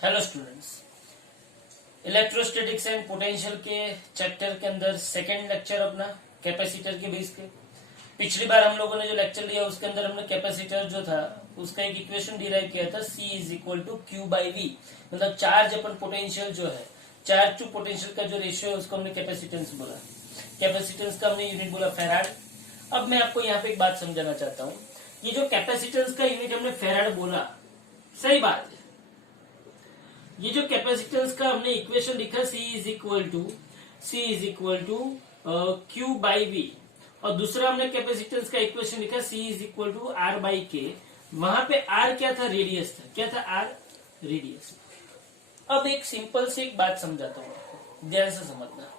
Hello students, electrostatics and potential के chapter के अंदर सेकेंड लेक्चर अपना कैपेसिटर के बेस पे। पिछली बार हम लोगों ने जो लेक्चर लिया उसके अंदर हमने कैपेसिटर जो था उसका एक इक्वेशन डिराइव किया था, C is equal to Q by V. मतलब चार्ज अपन पोटेंशियल जो है, चार्ज टू पोटेंशियल का जो रेशियो है उसको हमने कैपेसिटेंस बोला। कैपेसिटेंस का हमने यूनिट बोला फैराड। अब मैं आपको यहाँ पे एक बात समझाना चाहता हूँ, ये जो कैपेसिटेंस का यूनिट हमने फैराड बोला, सही बात है। ये जो कैपेसिटेंस का हमने इक्वेशन लिखा C is equal to Q by V, और दूसरा हमने कैपेसिटेंस का इक्वेशन लिखा C is equal to R by K. वहां पे R क्या था? रेडियस था। क्या था? R radius. अब एक सिंपल से एक बात समझाता हूं आपको, ध्यान से समझना,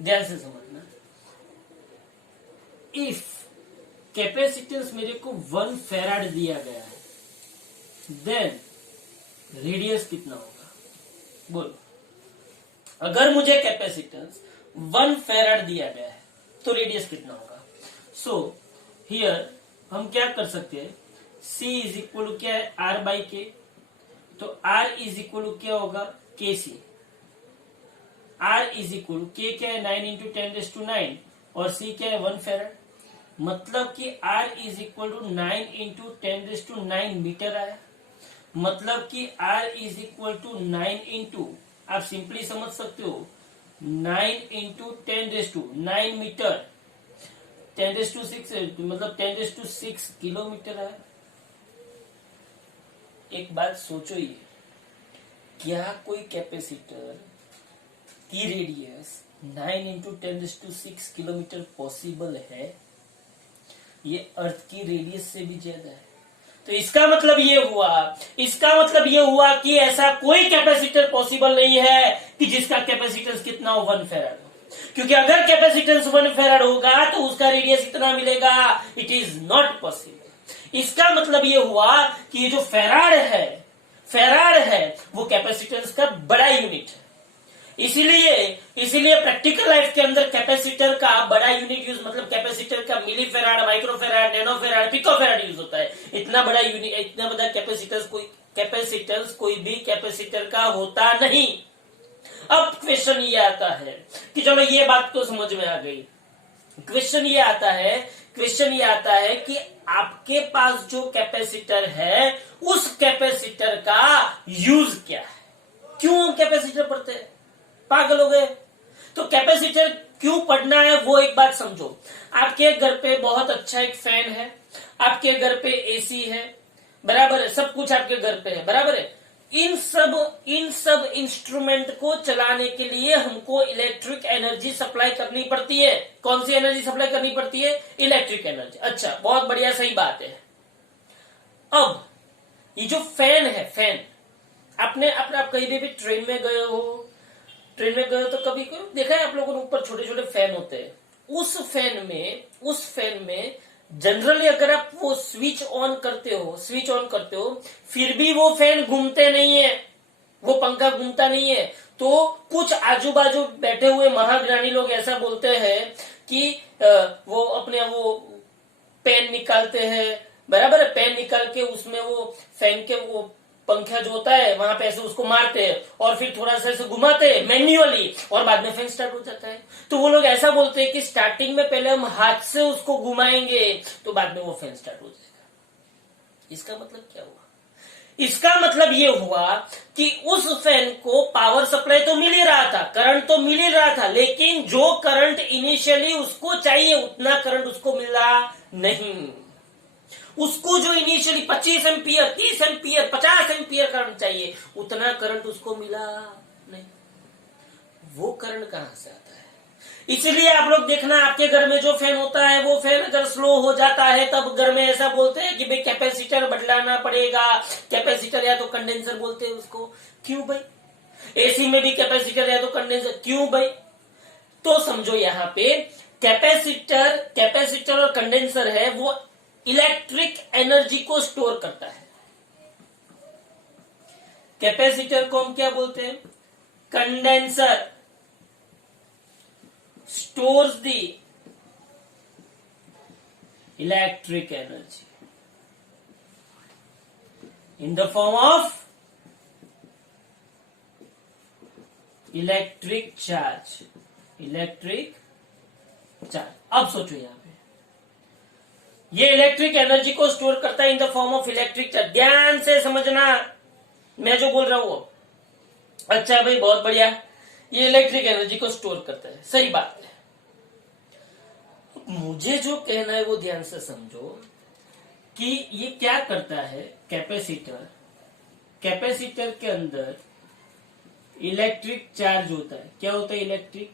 ध्यान से समझना। इफ कैपेसिटेंस मेरे को 1 फेराड दिया गया है, देन रेडियस कितना होगा? बोलो। अगर मुझे कैपेसिटेंस 1 फेराड दिया गया है तो रेडियस कितना होगा? सो हियर हम क्या कर सकते हैं, C इज इक्वल टू क्या है? R by K. तो R इज इक्वल टू क्या होगा? के सी। R इज इक्वल टू के क्या है? 9 इंटू 10⁻⁹ और C क्या है? 1 फेराड। मतलब कि R is equal to 9 into 10⁹ metre आया। मतलब कि R is equal to 9 into, आप सिंपली समझ सकते हो, 9 इंटू 10⁹ मीटर, 10⁶ मतलब 10⁶ किलोमीटर है। एक बात सोचो, ये क्या कोई कैपेसिटर की रेडियस 9 इंटू 10⁶ किलोमीटर पॉसिबल है? ये अर्थ की रेडियस से भी ज्यादा है। तो इसका मतलब ये हुआ कि ऐसा कोई कैपेसिटर पॉसिबल नहीं है कि जिसका कैपेसिटेंस कितना हो? 1 फेराड हो। क्योंकि अगर कैपेसिटेंस 1 फेराड होगा तो उसका रेडियस इतना मिलेगा। It is not possible. इसका मतलब ये हुआ कि ये जो फेराड है वो कैपेसिटेंस का बड़ा यूनिट है। इसीलिए प्रैक्टिकल लाइफ के अंदर कैपेसिटर का बड़ा यूनिट यूज, मतलब कैपेसिटर का milli farad, micro farad, nano farad, pico farad use होता है। इतना बड़ा यूनिट, इतना बड़ा कैपेसिटेंस कोई भी कैपेसिटर का होता नहीं। अब क्वेश्चन ये आता है कि चलो ये बात तो समझ में आ गई। क्वेश्चन ये आता है कि आपके पास जो कैपेसिटर है उस कैपेसिटर का यूज क्या है? क्यों कैपेसिटर पढ़ते हैं? पागल हो गए? तो कैपेसिटर क्यों पढ़ना है वो एक बात समझो। आपके घर पे बहुत अच्छा एक फैन है, आपके घर पे एसी है, बराबर है, सब कुछ आपके घर पे है, बराबर है। इन सब इंस्ट्रूमेंट को चलाने के लिए हमको इलेक्ट्रिक एनर्जी सप्लाई करनी पड़ती है। कौन सी एनर्जी सप्लाई करनी पड़ती है? Electric energy. अच्छा, बहुत बढ़िया, सही बात है। अब ये जो फैन है, फैन आपने आप कहीं भी ट्रेन में गए हो तो कभी देखा है आप लोगों ने, ऊपर छोटे छोटे फैन होते हैं। उस फैन में जनरली अगर आप वो स्विच ऑन करते हो फिर भी वो फैन घूमते नहीं है, वो पंखा घूमता नहीं है। तो कुछ आजू बाजू बैठे हुए महाज्ञानी लोग ऐसा बोलते हैं कि वो अपने वो पेन निकालते हैं, बराबर है, पेन निकाल के उसमें वो फैन के वो पंखा जो होता है वहां पे ऐसे उसको मारते हैं और फिर थोड़ा सा ऐसे घुमाते हैं मैन्युअली, और बाद में फैन स्टार्ट हो जाता है। तो वो लोग ऐसा बोलते हैं कि स्टार्टिंग में पहले हम हाथ से उसको घुमाएंगे तो बाद में वो फैन स्टार्ट हो जाएगा। इसका मतलब क्या हुआ? इसका मतलब ये हुआ कि उस फैन को पावर सप्लाई तो मिल ही रहा था, करंट तो मिल ही रहा था, लेकिन जो करंट इनिशियली उसको चाहिए उतना करंट उसको मिला नहीं। उसको जो initially 25 ampere, 30 ampere, 50 ampere current चाहिए, उतना करंट उसको मिला नहीं। वो करंट कहां से आता है? इसलिए आप लोग देखना, आपके घर में जो फैन होता है वो फैन अगर स्लो हो जाता है तब घर में ऐसा बोलते हैं कि भाई कैपेसिटर बदलाना पड़ेगा। कैपेसिटर या तो कंडेंसर बोलते हैं उसको। क्यों भाई? एसी में भी कैपेसिटर या तो कंडेंसर, क्यों भाई? तो समझो यहां पे कैपेसिटर और कंडेंसर है, वो इलेक्ट्रिक एनर्जी को स्टोर करता है। कैपेसिटर को हम क्या बोलते हैं? Condenser stores the electric energy in the form of electric charge, electric charge. अब सोचो यहां पे, ये इलेक्ट्रिक एनर्जी को स्टोर करता है in the form of electric charge. ध्यान से समझना मैं जो बोल रहा हूं वो। अच्छा भाई, बहुत बढ़िया, ये इलेक्ट्रिक एनर्जी को स्टोर करता है, सही बात है। मुझे जो कहना है वो ध्यान से समझो कि ये क्या करता है। कैपेसिटर, कैपेसिटर के अंदर इलेक्ट्रिक चार्ज होता है। क्या होता है? इलेक्ट्रिक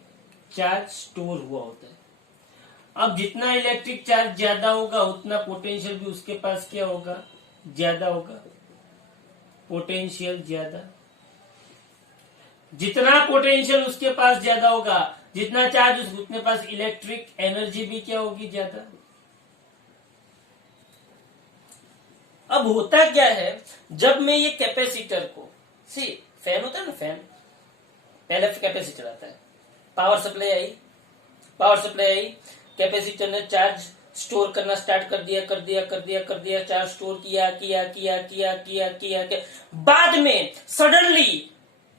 चार्ज स्टोर हुआ होता है। अब जितना इलेक्ट्रिक चार्ज ज्यादा होगा उतना पोटेंशियल भी उसके पास क्या होगा? ज्यादा होगा। पोटेंशियल ज्यादा, जितना पोटेंशियल उसके पास ज्यादा होगा, जितना चार्ज उतने पास इलेक्ट्रिक एनर्जी भी क्या होगी? ज्यादा। अब होता क्या है, जब मैं ये कैपेसिटर को, सी फैन होता है ना, फैन, पहले कैपेसिटर आता है, power supply I, power supply I, capacitor ने चार्ज स्टोर करना स्टार्ट कर दिया, चार्ज स्टोर किया, बाद में सडनली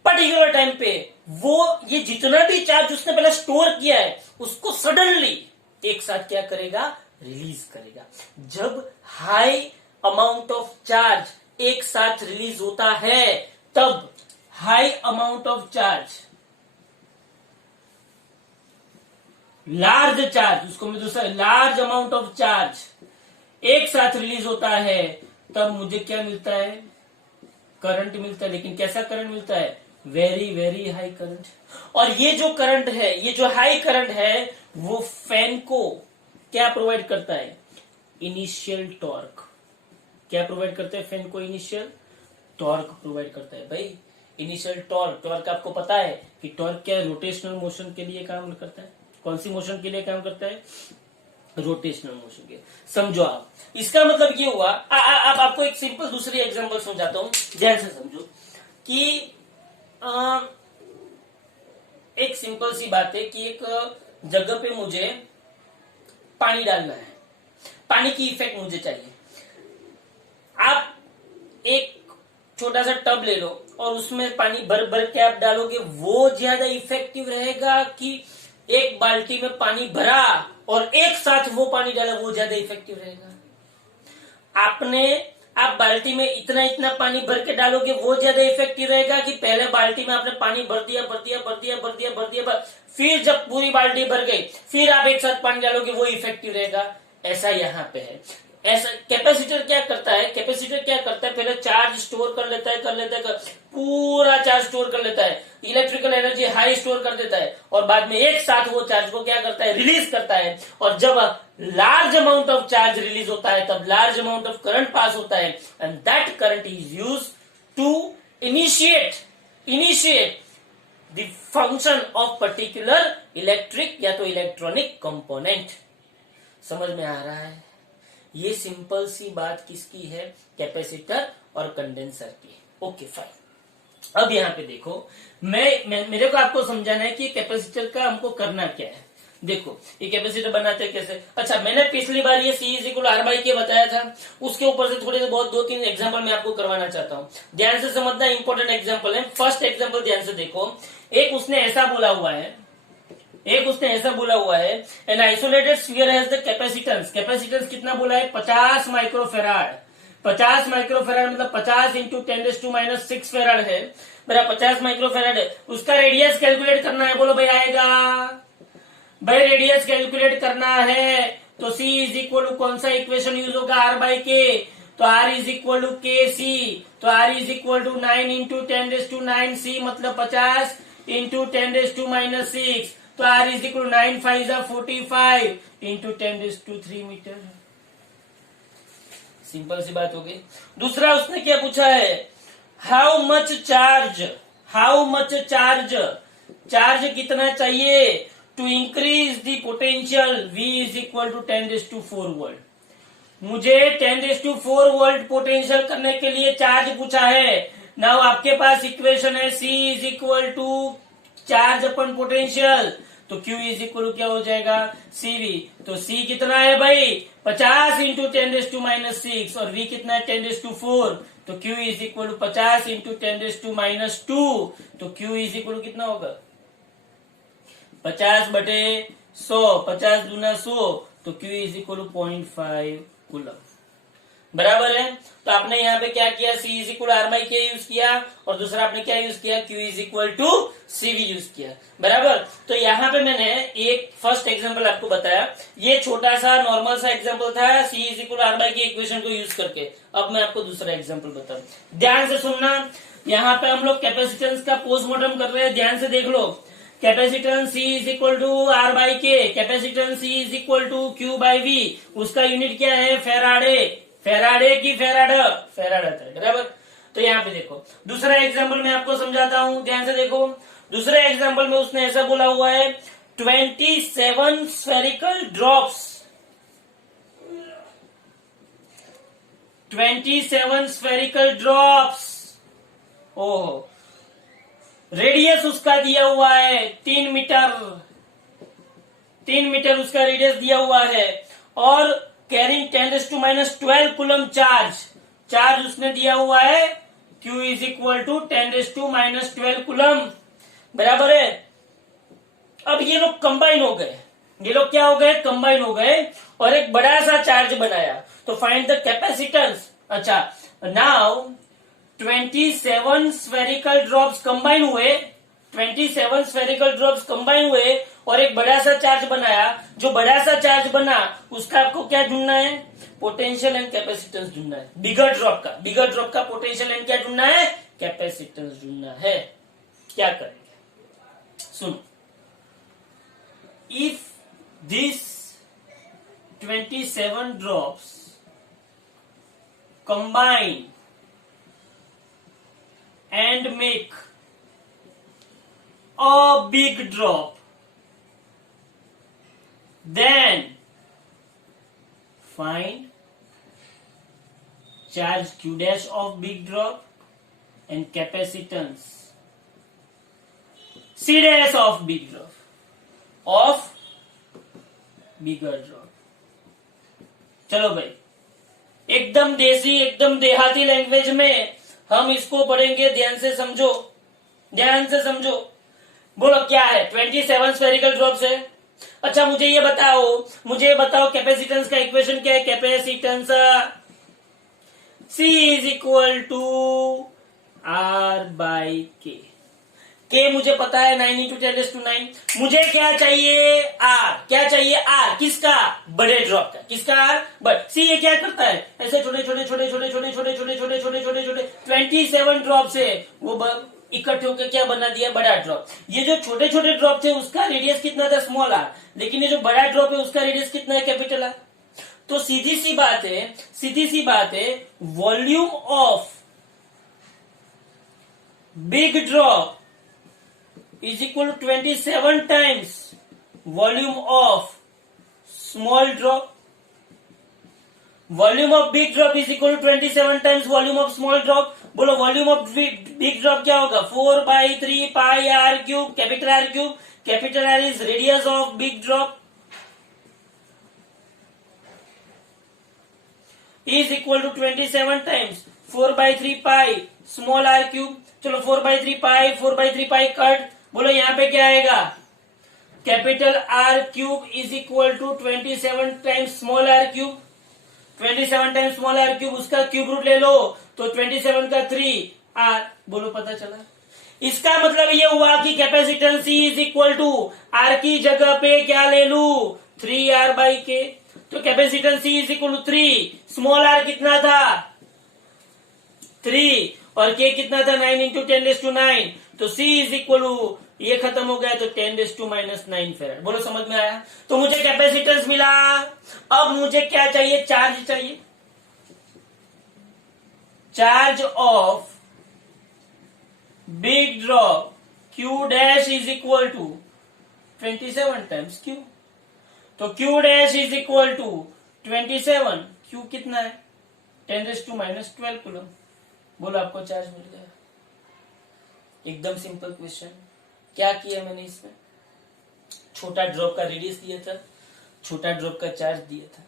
पर्टिकुलर टाइम पे वो ये जितना भी चार्ज उसने पहले स्टोर किया है उसको सडनली एक साथ क्या करेगा? रिलीज करेगा। जब हाई अमाउंट ऑफ चार्ज एक साथ रिलीज होता है तब high amount of charge, large charge, उसको मैं दूसरा लार्ज अमाउंट ऑफ चार्ज एक साथ रिलीज होता है, तब मुझे क्या मिलता है? करंट मिलता है। लेकिन कैसा करंट मिलता है? Very very high current. और ये जो करंट है, ये जो हाई करंट है, वो फैन को क्या प्रोवाइड करता है? Initial torque. क्या प्रोवाइड करता है फैन को? इनिशियल टॉर्क प्रोवाइड करता है। भाई इनिशियल टॉर्क, टॉर्क आपको पता है कि टॉर्क क्या है? रोटेशनल मोशन के लिए काम करता है। कौन सी मोशन के लिए काम करता है? रोटेशनल मोशन के। समझो आप, इसका मतलब ये हुआ। अब आपको एक सिंपल दूसरी एग्जांपल समझाता हूं, ध्यान से समझो कि एक सिंपल सी बात है कि एक जगह पे मुझे पानी डालना है, पानी की इफेक्ट मुझे चाहिए। आप एक छोटा सा टब ले लो और उसमें पानी भर भर के आप डालोगे, वो ज्यादा इफेक्टिव रहेगा कि एक बाल्टी में पानी भरा और एक साथ वो पानी डाला, वो ज्यादा इफेक्टिव रहेगा? आप बाल्टी में इतना इतना पानी भर के डालोगे, वो ज्यादा इफेक्टिव रहेगा कि पहले बाल्टी में आपने पानी भर दिया, फिर जब पूरी बाल्टी भर गई फिर आप एक साथ पानी डालोगे, वो इफेक्टिव रहेगा? ऐसा यहाँ पे है। ऐसा कैपेसिटर क्या करता है? कैपेसिटर क्या करता है? पहले चार्ज स्टोर कर लेता है, पूरा चार्ज स्टोर कर लेता है, इलेक्ट्रिकल एनर्जी हाई स्टोर कर देता है और बाद में एक साथ वो चार्ज को क्या करता है? रिलीज करता है। और जब large amount of charge release होता है तब large amount of current pass होता है, and that current is use to initiate the function of particular electric या तो इलेक्ट्रॉनिक कंपोनेंट। समझ में आ रहा है? ये सिंपल सी बात किसकी है? कैपेसिटर और कंडेंसर की। Okay fine. अब यहाँ पे देखो, मेरे को आपको समझाना है कि कैपेसिटर का हमको करना क्या है। देखो ये कैपेसिटर बनाते हैं कैसे। अच्छा, मैंने पिछली बार ये C/R/K बताया था, उसके ऊपर से थोड़े से बहुत 2-3 एग्जाम्पल मैं आपको करवाना चाहता हूँ। ध्यान से समझना, इंपॉर्टेंट एग्जाम्पल है। फर्स्ट एग्जाम्पल ध्यान से देखो। एक उसने ऐसा बोला हुआ है, an isolated sphere has the capacitance. Capacitance कितना बोला है? 50 माइक्रोफेराड। 50 माइक्रोफेराड मतलब 50 × 10⁻⁶ फेराड है। मेरा 50 माइक्रोफेराड है। उसका रेडियस कैलकुलेट करना है। बोलो भाई, आएगा? भाई रेडियस कैलकुलेट करना है तो C = कौन सा इक्वेशन यूज होगा? R/K। तो R = KC। तो R = 9 × 10⁹ मतलब 50 × 10⁻⁶। तो R = 9 × 5 = 45 × 10⁻³ मीटर। सिंपल सी बात हो गई। दूसरा उसने क्या पूछा है? हाउ मच चार्ज कितना चाहिए to increase the potential? V = 10⁴ volt. मुझे 10⁴ वोल्ट पोटेंशियल करने के लिए चार्ज पूछा है। नाउ आपके पास इक्वेशन है C = चार्ज अपन पोटेंशियल, तो Q = क्या हो जाएगा? CV। तो C कितना है भाई? 50 × 10⁻⁶ और V कितना है? 10⁴। तो Q is equal to 50 into 10⁻²। तो Q इज इक्वल टू कितना होगा? 50/100, 50 दूना 100, तो Q is equal to 0.5 coulomb. बराबर है। तो आपने यहाँ पे क्या किया, C is equal R by K use किया, और दूसरा आपने क्या यूज किया, Q is equal to CV use किया। बराबर। तो यहाँ पे मैंने एक फर्स्ट एग्जांपल आपको बताया, ये छोटा सा नॉर्मल सा एग्जांपल था C is equal R by K equation को यूज करके। अब मैं आपको दूसरा एग्जांपल बता रहा हूं, ध्यान से सुनना। यहाँ पे हम लोग कैपेसिटेंस का पोस्टमार्टम कर रहे हैं, ध्यान से देख लो। Capacitance C is equal to R by K, capacitance C is equal to Q by V, उसका यूनिट क्या है, फेराडे। फेराडे की फेराड, फेराड आता है। बराबर। तो यहाँ पे देखो दूसरा एग्जाम्पल मैं आपको समझाता हूं, ध्यान से देखो। दूसरे एग्जाम्पल में उसने ऐसा बोला हुआ है 27 स्फेरिकल ड्रॉप्स, 27 स्फेरिकल ड्रॉप्स। ओहो, रेडियस उसका दिया हुआ है 3 मीटर, 3 मीटर उसका रेडियस दिया हुआ है, और कैरिंग 10⁻12 कूलम चार्ज, चार्ज उसने दिया हुआ है Q is equal to 10⁻12 coulomb. बराबर है। अब ये लोग कंबाइन हो गए, ये लोग क्या हो गए, कंबाइन हो गए, और एक बड़ा सा चार्ज बनाया। तो फाइंड द कैपेसिटेंस। अच्छा, नाउ 27 स्फेरिकल ड्रॉप्स कंबाइन हुए, 27 स्फेरिकल ड्रॉप्स कंबाइन हुए और एक बड़ा सा चार्ज बनाया। जो बड़ा सा चार्ज बना उसका आपको क्या ढूंढना है, पोटेंशियल एंड कैपेसिटेंस ढूंढना है। बिगर ड्रॉप का पोटेंशियल एंड क्या ढूंढना है, कैपेसिटेंस ढूंढना है। क्या करेंगे, सुनो। If this 27 drops combine and make a big drop, then find charge Q dash of big drop and capacitance C dash of big drop of bigger drop। चलो भाई, एकदम देसी, एकदम देहाती लैंग्वेज में हम इसको पढ़ेंगे, ध्यान से समझो, ध्यान से समझो। बोलो क्या है, 27 स्फेरिकल ड्रॉप्स है। अच्छा मुझे ये बताओ कैपेसिटेंस का इक्वेशन क्या है, capacitance C is equal to R by K मुझे पता है 9 इंटू 10⁹। मुझे क्या चाहिए, R। क्या चाहिए, R किसका, बड़े ड्रॉप का। किसका, R बट। सी ये क्या करता है, ऐसे छोटे छोटे छोटे छोटे छोटे छोटे छोटे छोटे छोटे छोटे छोटे 27 ड्रॉप से वो इकट्ठे होकर क्या बना दिया, बड़ा ड्रॉप। ये जो छोटे छोटे ड्रॉप थे उसका रेडियस कितना था, स्मॉल r, लेकिन ये जो बड़ा ड्रॉप है उसका रेडियस कितना है, कैपिटल R। तो सीधी सी बात है volume of big drop is equal to 27 times volume of small drop. Volume of big drop is equal to 27 times volume of small drop. बोलो वॉल्यूम ऑफ बिग ड्रॉप क्या होगा, 4/3 pi r cube, capital R cube. Capital R is radius of big drop, is equal to 27 times 4/3 pi small r cube. चलो 4/3 pi cut. बोलो यहाँ पे क्या आएगा, capital R cube is equal to 27 times small r cube. 27 times small r cube, उसका cube root ले लो तो 27 का 3r। बोलो पता चला। इसका मतलब ये हुआ कि capacitance C is equal to R की जगह पे क्या ले लू, 3R बाई के। तो capacitance C is equal to 3, small r कितना था 3 और K कितना था 9 इंटू 10⁹। तो C इज इक्वल टू, ये खत्म हो गया तो 10⁻9 फेराड। बोलो समझ में आया। तो मुझे कैपेसिटेंस मिला। अब मुझे क्या चाहिए, चार्ज चाहिए। Charge of big drop Q dash is equal to 27 times Q। तो Q dash is equal to 27, Q कितना है 10⁻12 कूलम। बोलो आपको चार्ज मिल गया। एकदम सिंपल क्वेश्चन। क्या किया मैंने इसमें, छोटा ड्रॉप का रेडियस दिया था, छोटा ड्रॉप का चार्ज दिया था।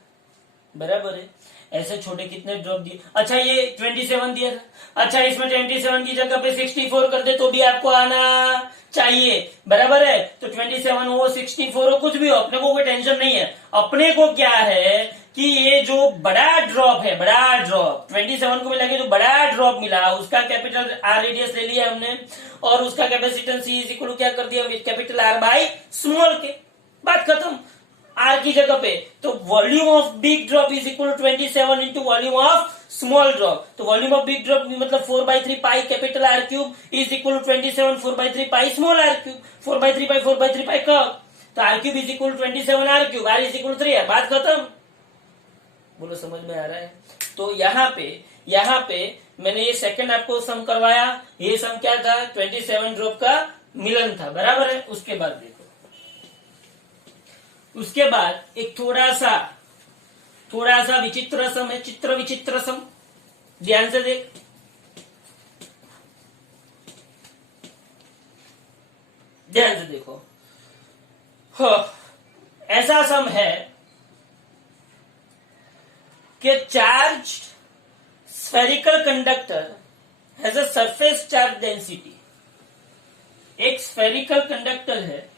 बराबर है। ऐसे छोटे कितने ड्रॉप दिए? अच्छा ये 27 दिया था। अच्छा इसमें 27 की जगह पे 64 कर दे तो भी आपको आना चाहिए, बराबर है। तो 27 हो 64 हो कुछ भी हो, अपने को कोई टेंशन नहीं है। अपने को क्या है कि ये जो बड़ा ड्रॉप है, बड़ा ड्रॉप 27 को मिला के जो बड़ा ड्रॉप मिला उसका कैपिटल आर रेडियस ले लिया हमने और उसका कैपेसिटेंस सी इज इक्वल क्या कर दिया with capital R by small K, बात खत्म। आर की जगह पे तो volume of big drop is equal to 27 into volume of small drop. तो वॉल्यूम ऑफ बिग ड्रॉप मतलब 4/3 pi capital R cube is equal to 27 4/3 pi small R cube. 4/3 pi 4/3 pi कब? तो R cube is equal to 27 R cube, R is equal to 3 है, बात खत्म। बोलो समझ में आ रहा है? तो यहाँ पे मैंने ये सेकंड आपको सम करवाया। ये सम क्या था? 27 ड्रॉप का मिलन था, बराबर है। उसके बाद देखो, उसके बाद एक थोड़ा सा विचित्र सम है, चित्र विचित्र सम, ध्यान से देख। ध्यान से देखो, ऐसा सम है कि charge spherical conductor has a surface charge density. एक स्फेरिकल कंडक्टर है,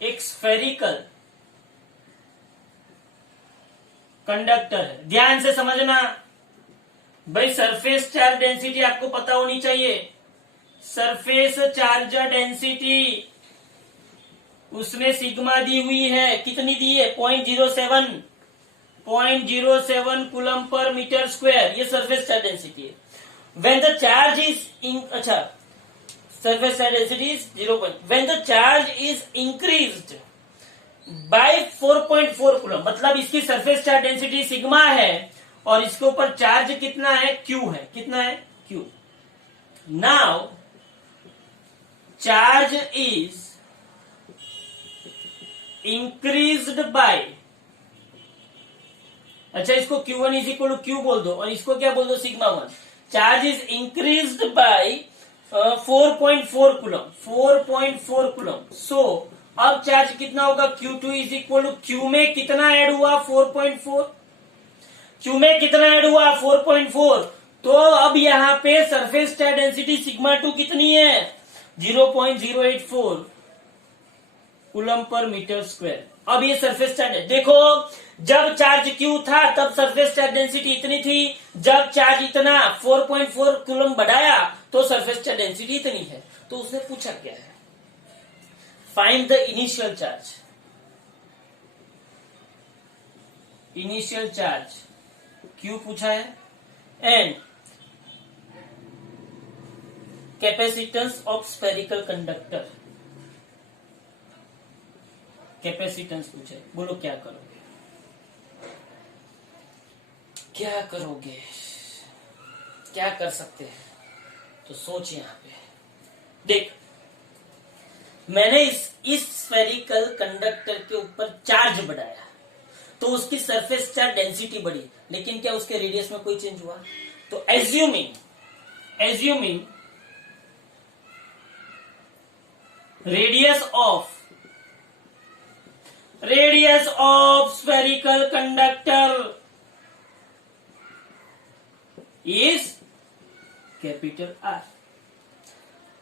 एक स्फेरिकल कंडक्टर है, ध्यान से समझना भाई। सरफेस चार्ज डेंसिटी आपको पता होनी चाहिए। सरफेस चार्ज डेंसिटी उसमें सिग्मा दी हुई है, कितनी दी है? 0.07 कूलम पर मीटर स्क्वायर, ये सरफेस चार्ज डेंसिटी है। When the charge is surface charge density is 0. When the charge is increased by 4.4 coulomb, मतलब इसकी सरफेस चार्ज डेंसिटी सिग्मा है और इसके ऊपर चार्ज कितना है? Q है। कितना है? Q. Now charge is increased by, अच्छा इसको Q1 is equal to Q बोल दो और इसको क्या बोल दो? Sigma 1। Charge is increased by 4.4 coulomb, 4.4 coulomb. So अब चार्ज कितना होगा? Q2 is equal to Q में कितना ऐड हुआ? 4.4। Q में कितना ऐड हुआ? 4.4। तो अब यहाँ पे सरफेस चार्ज डेंसिटी सिग्मा 2 कितनी है? 0.084 कूलम पर मीटर स्क्वायर। अब ये सरफेस चार्ज है। देखो जब चार्ज Q था तब सरफेस चार्ज डेंसिटी इतनी थी, जब चार्ज इतना 4.4 कूलम बढ़ाया तो सरफेस चार्ज डेंसिटी इतनी है। तो उसने पूछा क्या है? Find the initial charge. Initial charge Q पूछा है and capacitance of spherical conductor, capacitance पूछे। बोलो क्या करोगे? क्या करोगे? क्या कर सकते हैं? तो सोच यहां पे देख, मैंने इस स्फेरिकल कंडक्टर के ऊपर चार्ज बढ़ाया तो उसकी सरफेस चार्ज डेंसिटी बढ़ी, लेकिन क्या उसके रेडियस में कोई चेंज हुआ? तो assuming radius of spherical conductor is capital R.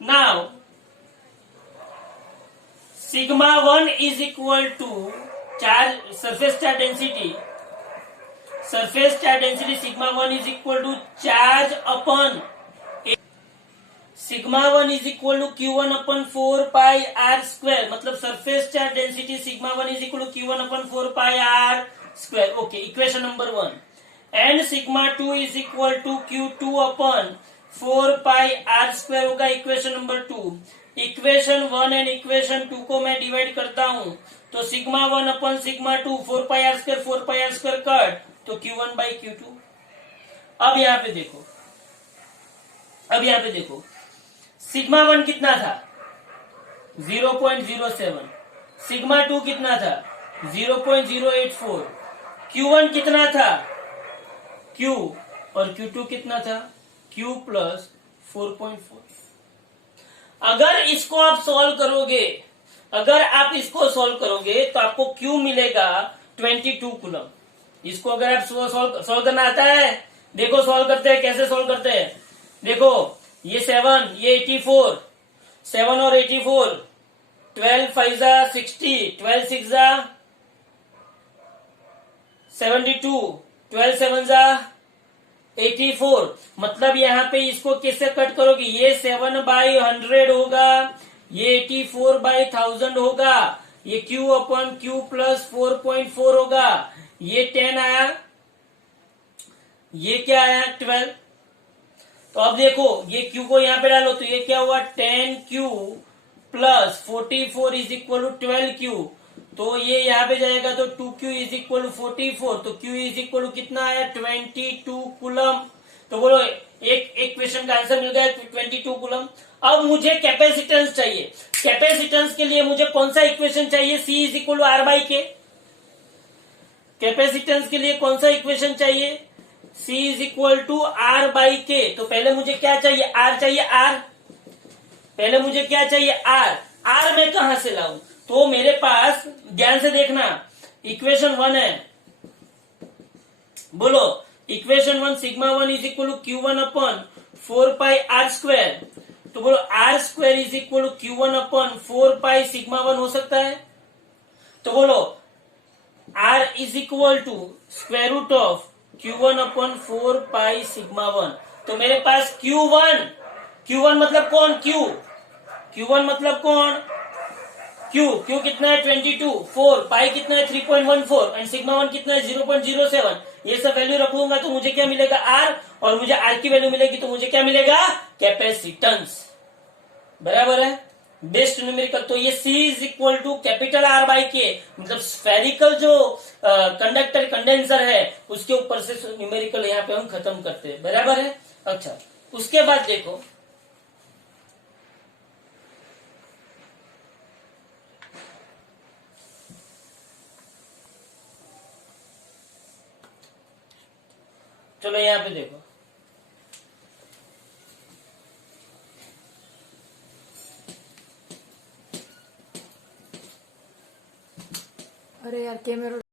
Now sigma 1 is equal to surface charge density sigma 1 is equal to charge upon sigma 1 is equal to Q1 upon 4 pi R square, मतलब surface charge density sigma 1 is equal to Q1 upon 4 pi R square. Okay, equation number 1. And sigma 2 is equal to Q2 upon 4 pi R square होगा equation number 2। Equation 1 and equation 2 को मैं divide करता हूं तो sigma 1 upon sigma 2 4 pi R square cut तो Q1 by Q2। अब यहाँ पे देखो सिग्मा 1 कितना था? 0.07। सिग्मा 2 कितना था? 0.084। Q1 कितना था? Q और Q2 कितना था? Q plus 4.4। अगर आप इसको सॉल्व करोगे तो आपको Q मिलेगा 22 कूलम। इसको अगर आप सॉल्व करना आता है, देखो सॉल्व करते हैं, कैसे सॉल्व करते हैं। देखो ये 7, ये 84, 7 और 84, 12 5 जा 60, 12 6 जा 72, 12 7 जा 84। मतलब यहाँ पे इसको कैसे कट करोगे, ये 7/100 होगा, ये 84/1000 होगा, ये Q अपॉन Q प्लस 4.4 होगा, ये 10 आया, ये क्या आया 12। तो अब देखो ये Q को यहाँ पे डालो तो ये क्या हुआ 10Q plus 44 is equal to 12Q। तो ये यहाँ पे जाएगा तो 2Q इज इक्वल टू 44, तो Q इज इक्वल टू कितना आया 22 कूलम। तो बोलो एक क्वेश्चन का आंसर मिल गया 22 कूलम। अब मुझे कैपेसिटेंस चाहिए, कैपेसिटेंस के लिए मुझे कौन सा इक्वेशन चाहिए, C is equal to R by K. Capacitance के लिए कौन सा इक्वेशन चाहिए, C is equal to R by K. तो पहले मुझे क्या चाहिए, R चाहिए, R। पहले मुझे क्या चाहिए, R। R मैं कहां से लाऊं, तो मेरे पास ध्यान से देखना, इक्वेशन 1 है, बोलो equation 1 sigma 1 is equal to Q1 upon 4 pi R square. तो बोलो R square is equal to Q1 upon 4 pi sigma 1 हो सकता है। तो बोलो R is equal to square root of Q1 upon 4 pi sigma 1। तो मेरे पास Q1 मतलब कौन, Q1 मतलब कौन, Q कितना है 22, 4 पाई कितना है 3.14 एंड सिग्मा 1 कितना है 0.07। ये सब वैल्यू रखूंगा तो मुझे क्या मिलेगा R, और मुझे R की वैल्यू मिलेगी तो मुझे क्या मिलेगा, कैपेसिटेंस। बराबर है, बेस्ट न्यूमेरिकल। तो ये C is equal to capital R by K, मतलब स्फेरिकल जो कंडक्टर कंडेंसर है उसके ऊपर से न्यूमेरिकल यहाँ पे हम खत्म करते हैं। बराबर है। अच्छा, उसके बाद देखो चलो यहाँ पे देखो, अरे यार कैमरा